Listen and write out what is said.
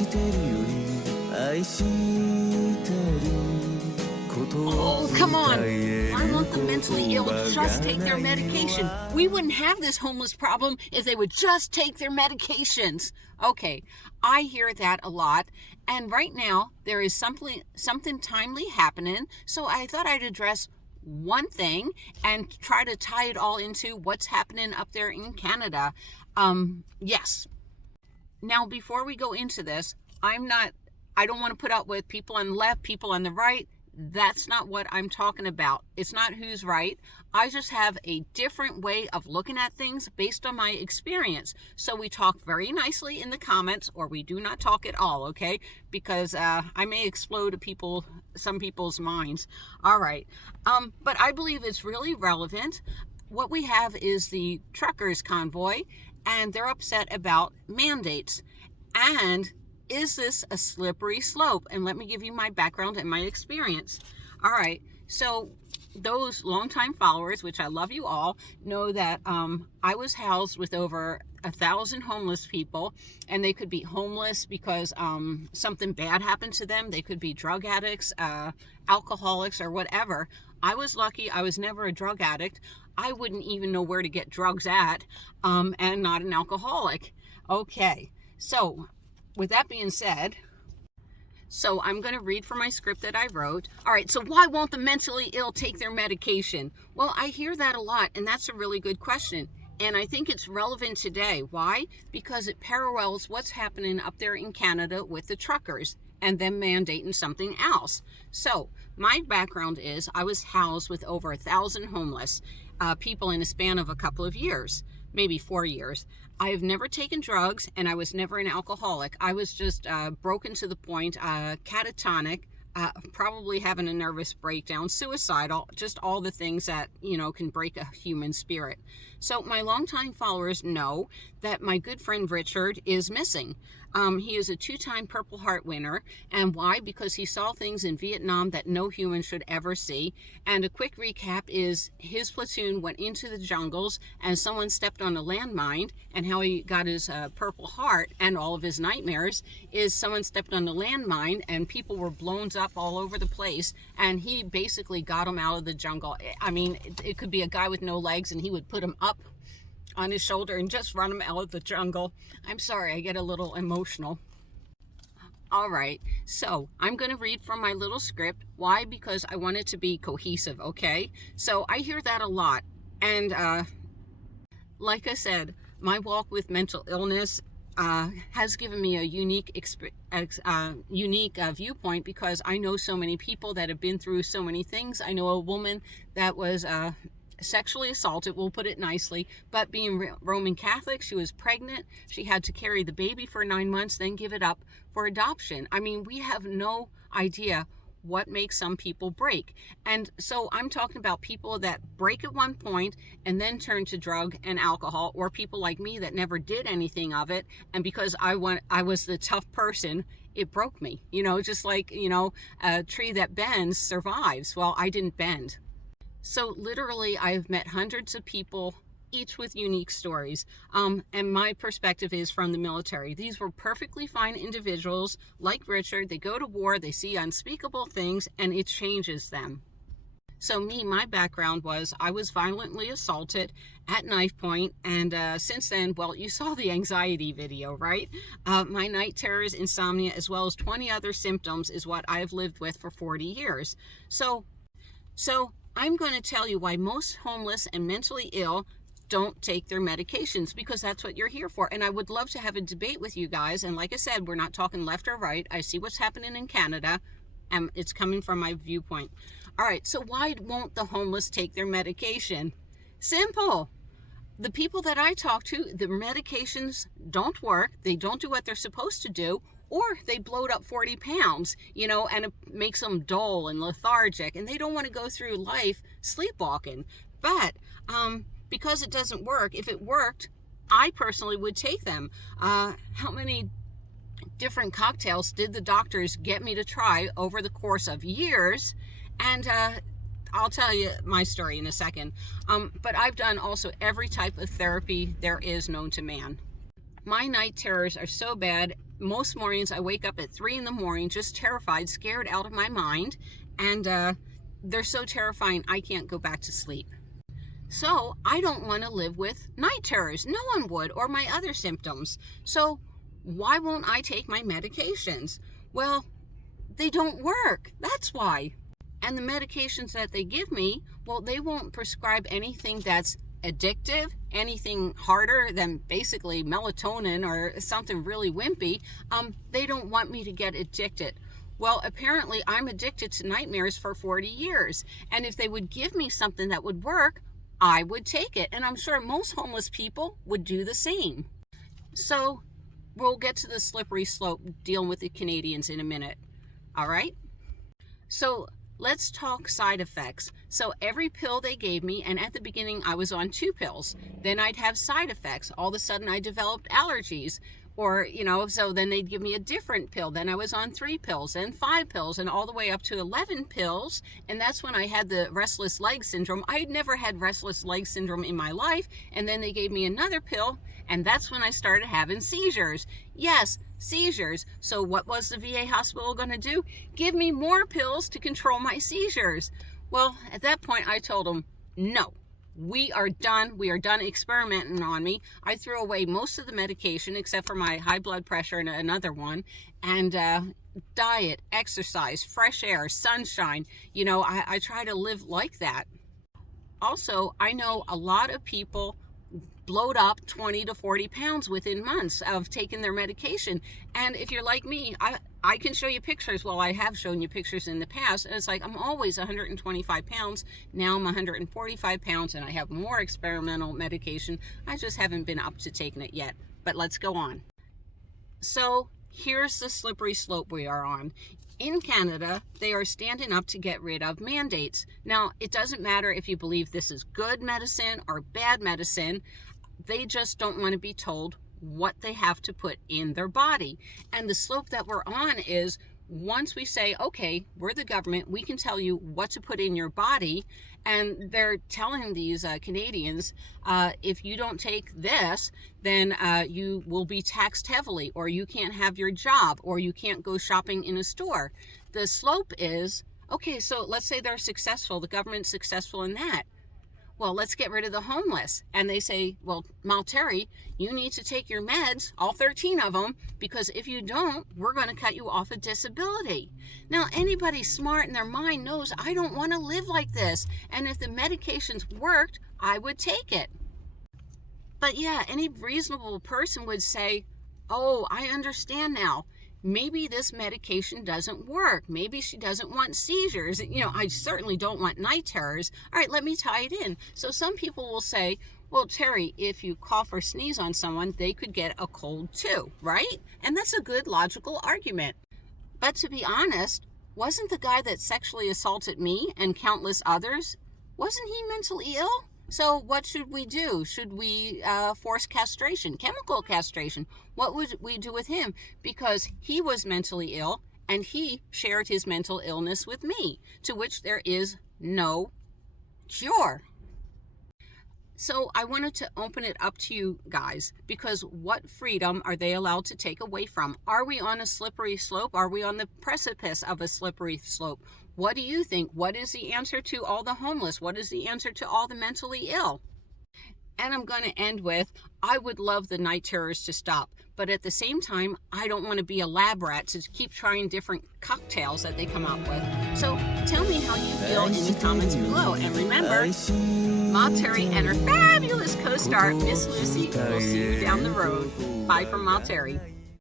Oh, come on. Why won't the mentally ill just take their medication? We wouldn't have this homeless problem if they would just take their medications. Okay, I hear that a lot. And right now, there is something timely happening. So I thought I'd address one thing and try to tie it all into what's happening up there in Canada. Yes. Now, before we go into this, I don't want to put up with people on the left, people on the right. That's not what I'm talking about. It's not who's right. I just have a different way of looking at things based on my experience. So we talk very nicely in the comments, or we do not talk at all, okay? Because I may explode some people's minds. All right. But I believe it's really relevant. What we have is the Truckers Convoy, and they're upset about mandates. And is this a slippery slope? And let me give you my background and my experience. All right, so those longtime followers, which I love you all, know that I was housed with over 1,000 homeless people, and they could be homeless because something bad happened to them. They could be drug addicts, alcoholics, or whatever. I was lucky. I was never a drug addict. I wouldn't even know where to get drugs at, and not an alcoholic. Okay, so with that being said, so I'm going to read from my script that I wrote. All right, so why won't the mentally ill take their medication? Well, I hear that a lot, and that's a really good question. And I think it's relevant today. Why? Because it parallels what's happening up there in Canada with the truckers and them mandating something else. So my background is I was housed with over 1,000 homeless people in a span of a couple of years, maybe 4 years. I have never taken drugs, and I was never an alcoholic. I was just broken to the point, catatonic, probably having a nervous breakdown, suicidal, just all the things that, can break a human spirit. So my longtime followers know that my good friend Richard is missing. He is a 2-time Purple Heart winner. And why? Because he saw things in Vietnam that no human should ever see. And a quick recap is his platoon went into the jungles and someone stepped on a landmine, and how he got his Purple Heart and all of his nightmares is someone stepped on a landmine and people were blown up all over the place, and he basically got them out of the jungle. I mean, it could be a guy with no legs, and he would put them up on his shoulder and just run him out of the jungle. I'm sorry, I get a little emotional. All right, so I'm going to read from my little script. Why? Because I want it to be cohesive, okay? So I hear that a lot. And like I said, my walk with mental illness has given me a unique viewpoint, because I know so many people that have been through so many things. I know a woman that was sexually assaulted, we'll put it nicely, but being Roman Catholic, she was pregnant, she had to carry the baby for 9 months, then give it up for adoption. I mean, we have no idea what makes some people break. And so I'm talking about people that break at one point and then turn to drug and alcohol, or people like me that never did anything of it, and because I was the tough person, it broke me. Just like, a tree that bends survives. Well, I didn't bend. So literally, I've met hundreds of people, each with unique stories. And my perspective is from the military. These were perfectly fine individuals like Richard. They go to war, they see unspeakable things, and it changes them. So my background was I was violently assaulted at knife point. And since then, well, you saw the anxiety video, right? My night terrors, insomnia, as well as 20 other symptoms is what I've lived with for 40 years. So I'm going to tell you why most homeless and mentally ill don't take their medications, because that's what you're here for. And I would love to have a debate with you guys. And like I said, we're not talking left or right. I see what's happening in Canada, and it's coming from my viewpoint. All right, so why won't the homeless take their medication? Simple. The people that I talk to, the medications don't work. They don't do what they're supposed to do, or they bloat up 40 pounds, and it makes them dull and lethargic, and they don't want to go through life sleepwalking. But because it doesn't work, if it worked, I personally would take them. How many different cocktails did the doctors get me to try over the course of years? And I'll tell you my story in a second. But I've done also every type of therapy there is known to man. My night terrors are so bad, most mornings I wake up at 3 in the morning, just terrified, scared out of my mind. And they're so terrifying, I can't go back to sleep. So I don't want to live with night terrors. No one would, or my other symptoms. So why won't I take my medications? Well, they don't work. That's why. And the medications that they give me, well, they won't prescribe anything that's addictive, anything harder than basically melatonin or something really wimpy. They don't want me to get addicted. Well, apparently I'm addicted to nightmares for 40 years. And if they would give me something that would work, I would take it. And I'm sure most homeless people would do the same. So we'll get to the slippery slope dealing with the Canadians in a minute. All right? So let's talk side effects. So every pill they gave me, and at the beginning I was on 2 pills. Then I'd have side effects. All of a sudden I developed allergies. Or, so then they'd give me a different pill. Then I was on 3 pills and 5 pills and all the way up to 11 pills. And that's when I had the restless leg syndrome. I'd never had restless leg syndrome in my life. And then they gave me another pill. And that's when I started having seizures. Yes, seizures. So what was the VA hospital going to do? Give me more pills to control my seizures. Well, at that point, I told them, no. We are done. We are done experimenting on me. I threw away most of the medication except for my high blood pressure and another one. And diet, exercise, fresh air, sunshine. I try to live like that. Also, I know a lot of people blowed up 20 to 40 pounds within months of taking their medication. And if you're like me, I can show you pictures. Well, I have shown you pictures in the past. And it's like I'm always 125 pounds. Now I'm 145 pounds and I have more experimental medication. I just haven't been up to taking it yet. But let's go on. So here's the slippery slope we are on. In Canada, they are standing up to get rid of mandates. Now, it doesn't matter if you believe this is good medicine or bad medicine. They just don't want to be told what they have to put in their body. And the slope that we're on is once we say, okay, we're the government, we can tell you what to put in your body. And they're telling these Canadians, if you don't take this, then you will be taxed heavily, or you can't have your job, or you can't go shopping in a store. The slope is, okay, so let's say they're successful, the government's successful in that. Well, let's get rid of the homeless. And they say, well, Terry, you need to take your meds, all 13 of them, because if you don't, we're going to cut you off a disability. Now, anybody smart in their mind knows I don't want to live like this. And if the medications worked, I would take it. But yeah, any reasonable person would say, oh, I understand now. Maybe this medication doesn't work. Maybe she doesn't want seizures. I certainly don't want night terrors. All right, let me tie it in. So some people will say, well, Terry, if you cough or sneeze on someone, they could get a cold too, right? And that's a good logical argument. But to be honest, wasn't the guy that sexually assaulted me and countless others, wasn't he mentally ill? So what should we do? Should we force castration, chemical castration? What would we do with him? Because he was mentally ill and he shared his mental illness with me, to which there is no cure. So I wanted to open it up to you guys, because what freedom are they allowed to take away from? Are we on a slippery slope? Are we on the precipice of a slippery slope? What do you think? What is the answer to all the homeless? What is the answer to all the mentally ill? And I'm going to end with, I would love the night terrors to stop. But at the same time, I don't want to be a lab rat to keep trying different cocktails that they come up with. So tell me how you feel in the comments below. And remember, Ma Terry and her fabulous co-star, Miss Lucy, will see you down the road. Bye from Ma Terry.